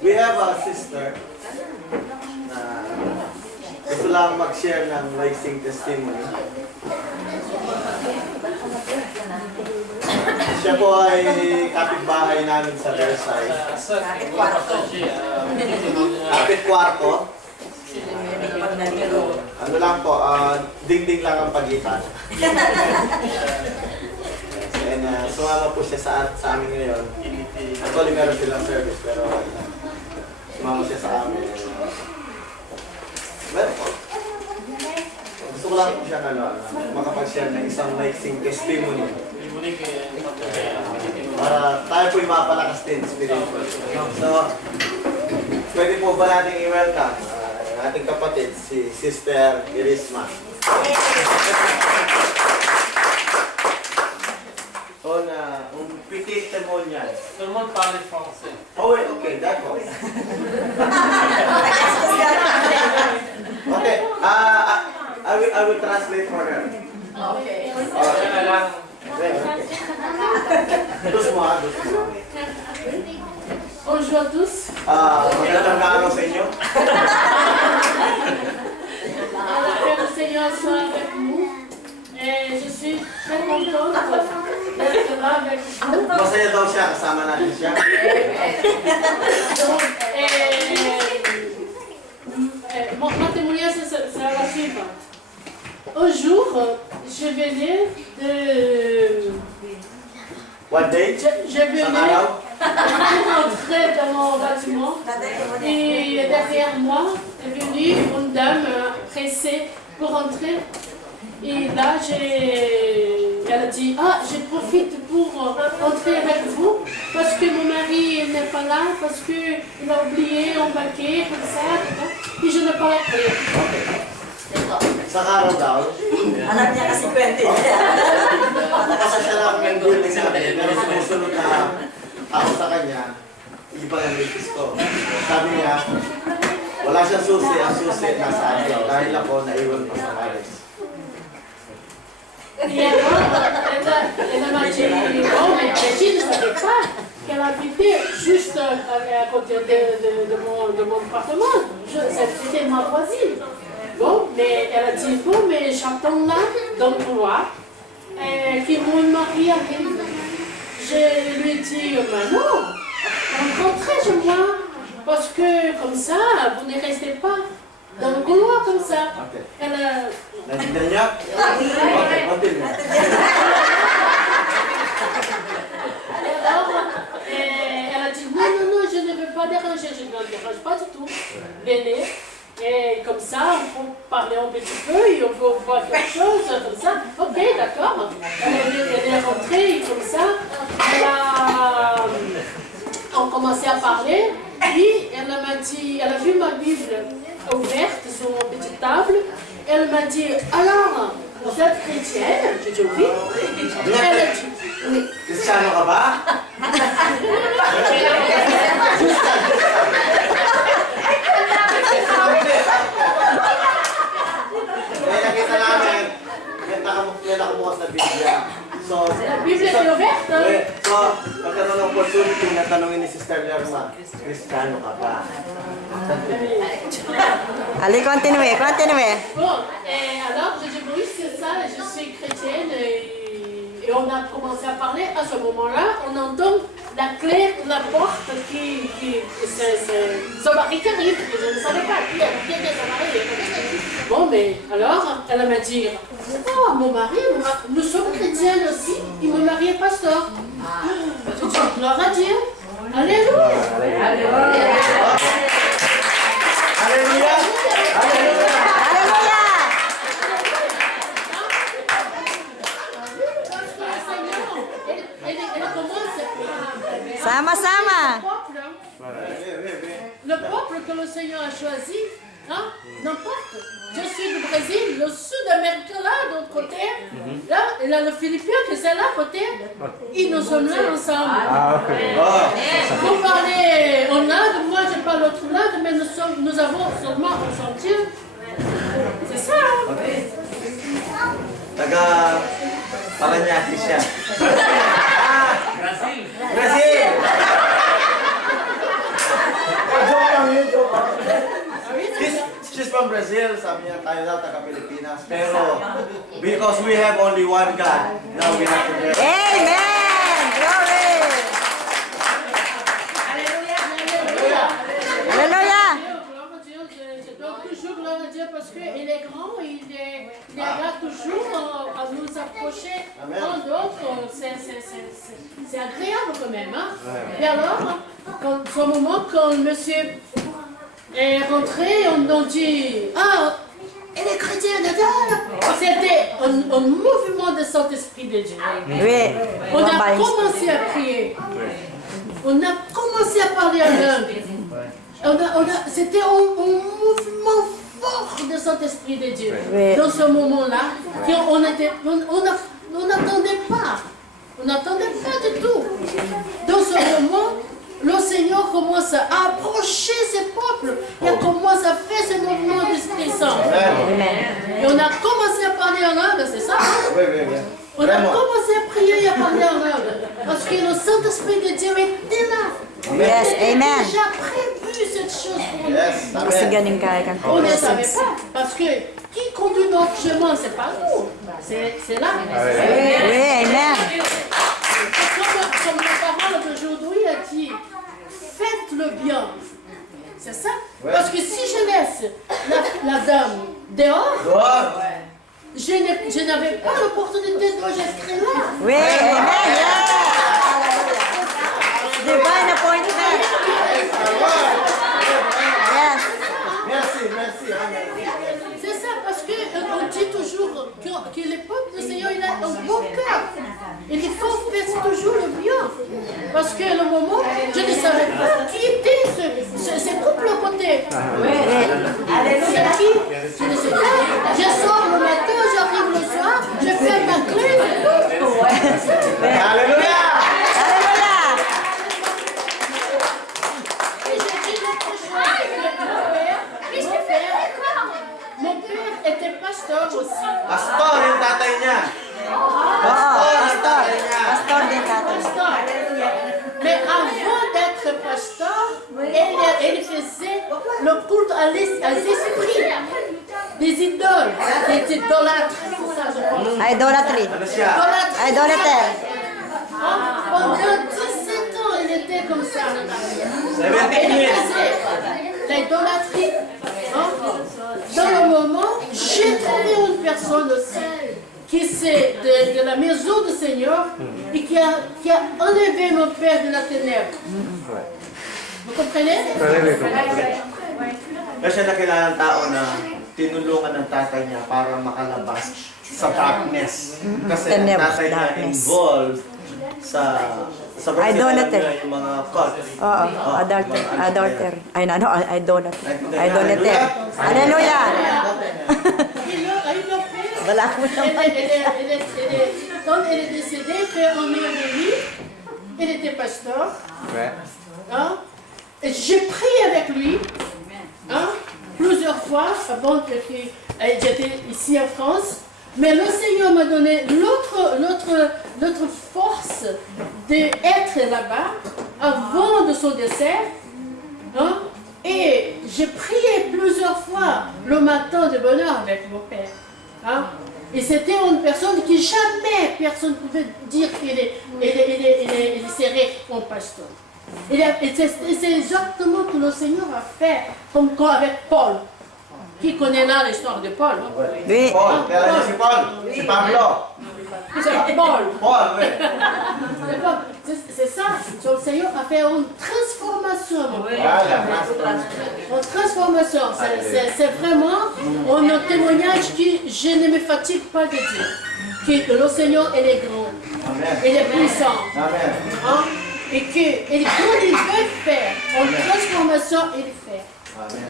We have a sister na gusto lang mag-share ng rising testimony. Siya po ay kapitbahay namin sa Versailles. Kapit kwarto. Ano lang po, dingding lang ang pagitan. And sumama po siya sa amin ngayon. Actually meron silang service pero sumama siya sa amin. Meron po. Gusto ko lang po siya makapag-share ng isang maiksing testimony. Para tayo po'y mapalakas din spiritual. So, pwede po ba natin i-welcome ang ating kapatid, si Sister Irisma. On un petit témoignage. Tout le monde parle français. Oh oui, ok, d'accord. Okay, I will translate for her. Okay. Doucement. Bonjour à tous. Magandang araw sa inyo. Que le Seigneur soit avec nous. Et je suis très contente d'être là avec vous. Masaya daw siya, kasama natin siya. Donc, ma témoignage, c'est la suivante. Un jour, je venais de... One day, Je venais isang araw, rentrer dans mon bâtiment et derrière moi est venue une dame pressée pour rentrer. Et là, elle a dit, ah, je profite pour rentrer avec vous parce que mon mari n'est pas là, parce qu'il a oublié un paquet, comme ça, et je n'ai pas appris. isang araw daw, Alam niya kasi kwento eh. nakasa siya lang ng building natin, pero sumusunod na ako sa kanya, iba ang litis ko. Sabi niya, wala siyang susi, ang susi nasa akin, dahil ako naiwan pa sa Paris. Et alors, elle m'a dit, oh, mais je ne savais pas qu'elle habitait juste à côté de mon appartement. C'était ma voisine. Bon, mais elle a dit, bon, mais j'attends là, dans le couloir, que mon mari arrive. Je lui ai dit, mais non, rentrez chez moi, parce que comme ça, vous ne restez pas dans le couloir comme ça. Okay. Elle a... Naintindihan niya? Okay, continue. Alors, elle a dit non, non, non, je ne veux pas déranger, je ne me dérange pas du tout. Venez, et comme ça, on peut parler un petit peu, et on peut voir quelque chose, comme ça. Ok, d'accord. Elle est rentrée, et comme ça, on commençait à parler, puis elle m'a dit, elle a vu ma Bible ouverte sur une petite table, elle m'a dit, alors, vous êtes chrétienne? J'ai dit oui. Elle a dit, oui. Kristiyano ka ba? Kaya nakita namin, may nakabukas na Biblia. So, La Bible est ouverte. so, magkaroon ng opportunity na tanongin ni Sister Lerma, Kristiyano ka ba? Allez, continue, continue. Bon, et alors j'ai dit oui, c'est ça, je suis chrétienne et on a commencé à parler. À ce moment-là, on entend la clé de la porte qui son mari qui arrive. Je ne savais pas qui était son mari. Bon, mais alors, elle m'a dit, oh, mon mari, nous sommes chrétiennes aussi, il me marie pasteur. Je dis, gloire à Dieu. Alléluia. Hallelujah! Hallelujah! Hallelujah! Elle commence. Sama-sama. Le peuple que le Seigneur a choisi, hein, n'importe. Je suis du Brésil, le Sud-Amérique là, de l'autre côté. Là, et là, le Philippien qui c'est là, côté. Ils nous sommes là ensemble. Vous parlez en langue, moi je parle l'autre langue, mais nous avons seulement un sentier. C'est ça, hein? Taga Paranaque siya. Brazil. Brazil! from Brazil, sabi niya tayo daw taga Pilipinas. Pero because we have only one God, now we have to pray. Amen! Glory! Hallelujah! Gloire à Dieu, je donne toujours gloire à Dieu parce qu'il est grand, il aidera toujours à nous approcher l'un d'autre. C'est agréable quand même. Hein? Et alors, au moment quand monsieur est rentré, on a dit ah, elle est chrétienne, c'était un mouvement de Saint-Esprit de Dieu. Oui. On a commencé à prier. On a commencé à parler en langue. C'était un mouvement fort de Saint-Esprit de Dieu. Oui. Dans ce moment-là, on n'attendait pas. On n'attendait pas du tout. Dans ce moment, le Seigneur commence à approcher ses peuples. Il commence à faire ce mouvement d'Esprit Saint. Et on a commencé à parler en langue, c'est ça? Oui, oui, oui. On a commencé à prier et à parler en langue. Parce que le Saint-Esprit de Dieu était là. Yes, Il amen. avait déjà prévu cette chose pour nous. Yes, Kasi amen. galing kaya kang On ne savait pas. Parce que qui conduit notre chemin, c'est pas nous. C'est là. Oui, amen. Comme la parole d'aujourd'hui a dit, faites le bien. C'est ça? Parce que si je laisse la dame dehors, Lord, je n'avais pas l'opportunité de m'inscrire là. Oui, amen. Yes. Divine appointment. Yes. merci, merci. Amen. C'est ça, parce qu'on dit toujours que le peuple du Seigneur, il a un bon cœur. Il faut faire toujours le bien. Parce que le moment, je ne savais pas qui était ce couple à côté. C'est qui? Je ne sais pas. Je sors le matin, j'arrive le soir, je fais ma clé. Alléluia. Hallelujah. Et j'ai dit l'autre chose, mon père était pasteur aussi. Pastor yung tatay niya. Oo, Pastor ang pastor. tatay niya. Pastor din tatay. Pasteur. Mais avant d'être pasteur, elle faisait le culte à esprits, des idoles, des idolâtres. C'est ça, je pense. Idolatry. Ano siya? Idolâtres. Idolater. Pendant 17 ans, elle était comme ça. 17 Elle years. faisait l'idolâtrie. Hein? Dans le moment, j'ai trouvé une personne aussi qui c'est de la maison du Seigneur et qui a enlevé mon père de la ténèbre. Vous comprenez? Kasi siya nakilala ng tao na tinulungan ng tatay niya para makalabas sa darkness. Kasi ang tatay niya Darkness. involved sa Idolatry. niya yung mga cult. Oo, adulter. Adulter. Ay, ano, idolater. Idolater. Hallelujah. Wala ko naman. Quand elle est décédée, Père Homer de lui, il était pasteur. Hein? Et j'ai prié avec lui hein, plusieurs fois avant que j'étais ici en France. Mais le Seigneur m'a donné l'autre force d'être là-bas avant de son décès. Hein? Et j'ai prié plusieurs fois le matin de bonheur avec mon père. Hein? Et c'était une personne qui jamais personne ne pouvait dire qu'il serait mon pasteur. Et c'est exactement ce que le Seigneur a fait comme avec Paul. Qui connaît là l'histoire de Paul? Oui. Paul, kaya niya si Paul, si Pablo. C'est Paul. Paul, oui. C'est ça. Le Seigneur a fait une transformation. Voilà. Une transformation. C'est vraiment un témoignage que je ne me fatigue pas de dire. Que le Seigneur, il est grand. Amen. Il est puissant. Amen. Hein? Et que quand il veut faire une transformation, il fait. Amen.